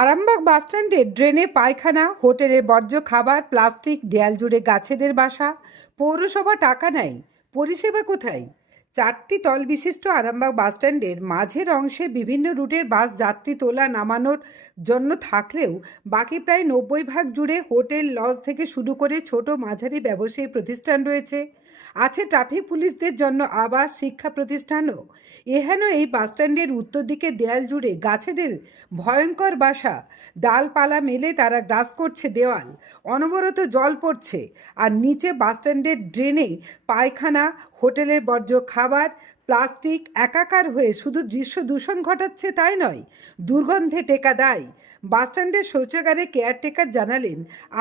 আরামবাগ বাসস্ট্যান্ডে ড্রেনে পায়খানা হোটেলের বর্জ্য খাবার, প্লাস্টিক দেয়াল জুড়ে গাছেদের বাসা, পৌরসভা টাকা নেয় পরিষেবা কোথায়? চারটি তল বিশিষ্ট আরামবাগ বাসস্ট্যান্ডের মাঝের অংশে বিভিন্ন রুটের বাস যাত্রী তোলা নামানোর জন্য থাকলেও বাকি প্রায় নব্বই ভাগ জুড়ে হোটেল, লজ থেকে শুরু করে ছোট মাঝারি ব্যবসায়ী প্রতিষ্ঠান রয়েছে। আছে ট্রাফিক পুলিশদের জন্য আবাস, শিক্ষা প্রতিষ্ঠানও। এহেন এই বাসস্ট্যান্ডের উত্তর দিকে দেয়াল জুড়ে গাছেদের ভয়ঙ্কর বাসা। ডালপালা মেলে তারা গ্রাস করছে দেওয়াল। অনবরত জল পড়ছে। আর নিচে বাসস্ট্যান্ডের ড্রেনে পায়খানা, হোটেলের বর্জ্য খাবার প্লাস্টিক একাকার হয়ে শুধু দৃশ্য দূষণ ঘটাচ্ছে তাই নয়, দুর্গন্ধে টেকা দেয়। বাসস্ট্যান্ডের শৌচাগারে কেয়ারটেকার জানালেন,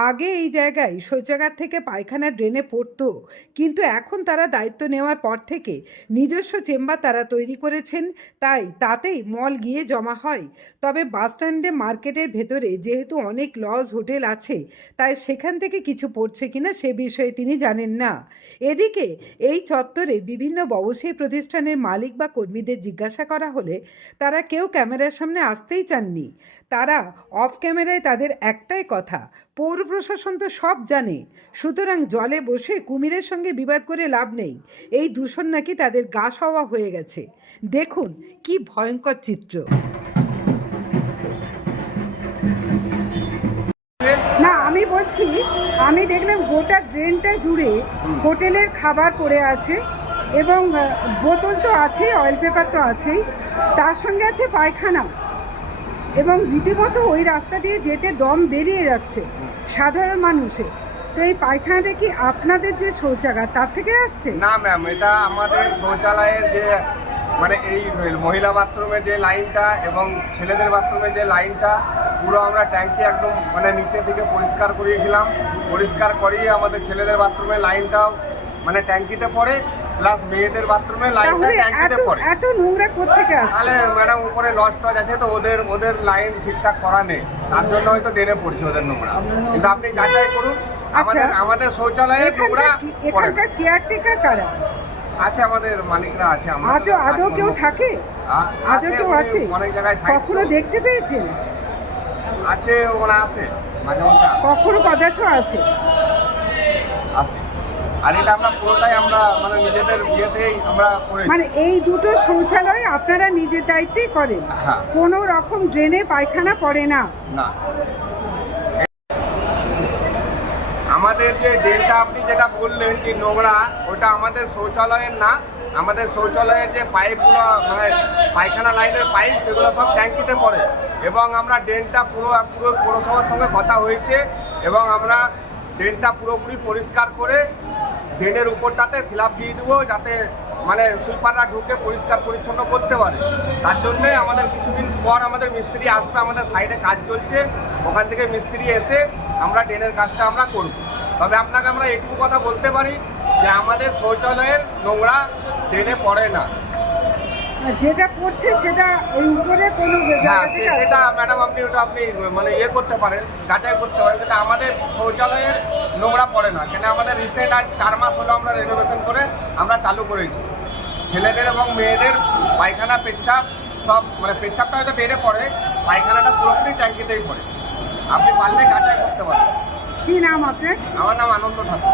আগে এই জায়গায় শৌচাগার থেকে পায়খানা ড্রেনে পড়তো, কিন্তু এখন তারা দায়িত্ব নেওয়ার পর থেকে নিজস্ব চেম্বার তারা তৈরি করেছেন, তাই তাতেই মল গিয়ে জমা হয়। তবে বাসস্ট্যান্ডে মার্কেটের ভেতরে যেহেতু অনেক লজ, হোটেল আছে, তাই সেখান থেকে কিছু পড়ছে কিনা সে বিষয়ে তিনি জানেন না। এদিকে এই চত্বরে বিভিন্ন ব্যবসায়ী প্রতিষ্ঠানের মালিক বা কর্মীদের জিজ্ঞাসা করা হলে তারা কেউ ক্যামেরার সামনে আসতেই চাননি। তারা অফ ক্যামেরায় তাদের একটাই কথা, পৌর প্রশাসন তো সব জানে, সুতরাং জলে বসে কুমিরের সঙ্গে বিবাদ করে লাভ নেই। এই দূষণ নাকি তাদের গা সওয়া হয়ে গেছে। দেখুন কি ভয়ঙ্কর চিত্র। না, আমি বলছি, আমি দেখলাম গোটা ড্রেনটা জুড়ে হোটেলের খাবার পড়ে আছে। এবং বোতল তো আছে অয়েল পেপার তো আছেই, তার সঙ্গে আছে পায়খানা। এবং রীতিমতো ওই রাস্তা দিয়ে যেতে দম বেরিয়ে যাচ্ছে সাধারণ মানুষের। তো এই পায়খানাটা কি আপনাদের যে শৌচাগার, তার থেকে আসছে? না ম্যাম এটা আমাদের শৌচালয়ের যে মানে এই মহিলা বাথরুমের যে লাইনটা এবং ছেলেদের বাথরুমের যে লাইনটা, পুরো আমরা ট্যাঙ্কি একদম মানে নিচে থেকে পরিষ্কার করিয়েছিলাম। পরিষ্কার করিয়ে আমাদের ছেলেদের বাথরুমের লাইনটাও মানে ট্যাঙ্কিতে পড়ে প্লাস মেয়েদের বাথরুমের লাইনটা ট্যাঙ্কিতে পড়ে। এত নোংরা কোথেকে আসছে? তাহলে ম্যাডাম উপরে লস টস আছে তো ওদের ওদের লাইন ঠিকঠাক করা নেই। তার জন্য হয়তো ড্রেনে পড়ছে ওদের নোংরা। কিন্তু আপনি যাচাই করুন আমাদের আমাদের শৌচালয়ে নোংরা এখানকার কেয়ারটেকার কারা? আছে আমাদের মালিকরা আছে আমরা আজও আদৌ কেউ থাকে? আদৌ কেউ আছে? অনেক জায়গায় কখনো দেখতে পেয়েছেন আছে ওরা আসে মাঝে মধ্যে কখনো কদাচ আছে? আসে আর এটা আমরা পুরোটাই আমরা মানে নিজেদের ইয়েতেই আমরা করেছি। মানে এই দুটো শৌচালয় আপনারা নিজের দায়িত্বেই করেন? হ্যাঁ। কোনো রকম ড্রেনে পায়খানা পড়ে না? না। আমাদের যে ড্রেনটা আপনি যেটা বললেন কি নোংরা ওটা আমাদের শৌচালয়ের না। আমাদের শৌচালয়ের যে পাইপগুলো মানে পায়খানা লাইনের পাইপ সেগুলো সব ট্যাঙ্কিতে পড়ে। এবং আমরা ড্রেনটা পুরো পুরো পৌরসভার সঙ্গে কথা হয়েছে। এবং আমরা ড্রেনটা পুরোপুরি পরিষ্কার করে ড্রেনের উপরটাতে স্ল্যাব দিয়ে দেবো, যাতে মানে সুইপাররা ঢুকে পরিষ্কার পরিচ্ছন্ন করতে পারে। তার জন্যে আমাদের কিছুদিন পর আমাদের মিস্ত্রি আসবে, আমাদের সাইডে কাজ চলছে। ওখান থেকে মিস্ত্রি এসে আমরা ড্রেনের কাজটা আমরা করব। তবে আপনাকে আমরা এটুকু কথা বলতে পারি যে আমাদের শৌচালয়ের নোংরা ড্রেনে পড়ে না। যেটা পড়ছে সেটা ওই উপরে কোনো হ্যাঁ? সেটা ম্যাডাম আপনি ওটা আপনি মানে ইয়ে করতে পারেন যাচাই করতে পারেন কিন্তু আমাদের শৌচালয়ের নোংরা পড়ে না। কেন আমাদের রিসেন্ট আজ চার মাস হলো আমরা রেনোভেশন করে আমরা চালু করেছি। ছেলেদের এবং মেয়েদের পায়খানা পেচ্ছাপ সব মানে পেচ্ছাপটা হয়তো বেড়ে পড়ে পায়খানাটা পুরোপুরি ট্যাঙ্কিতেই পড়ে। আপনি পারলে যাচাই করতে পারেন। কি নাম আপনার? আমার নাম আনন্দ ঠাকুর।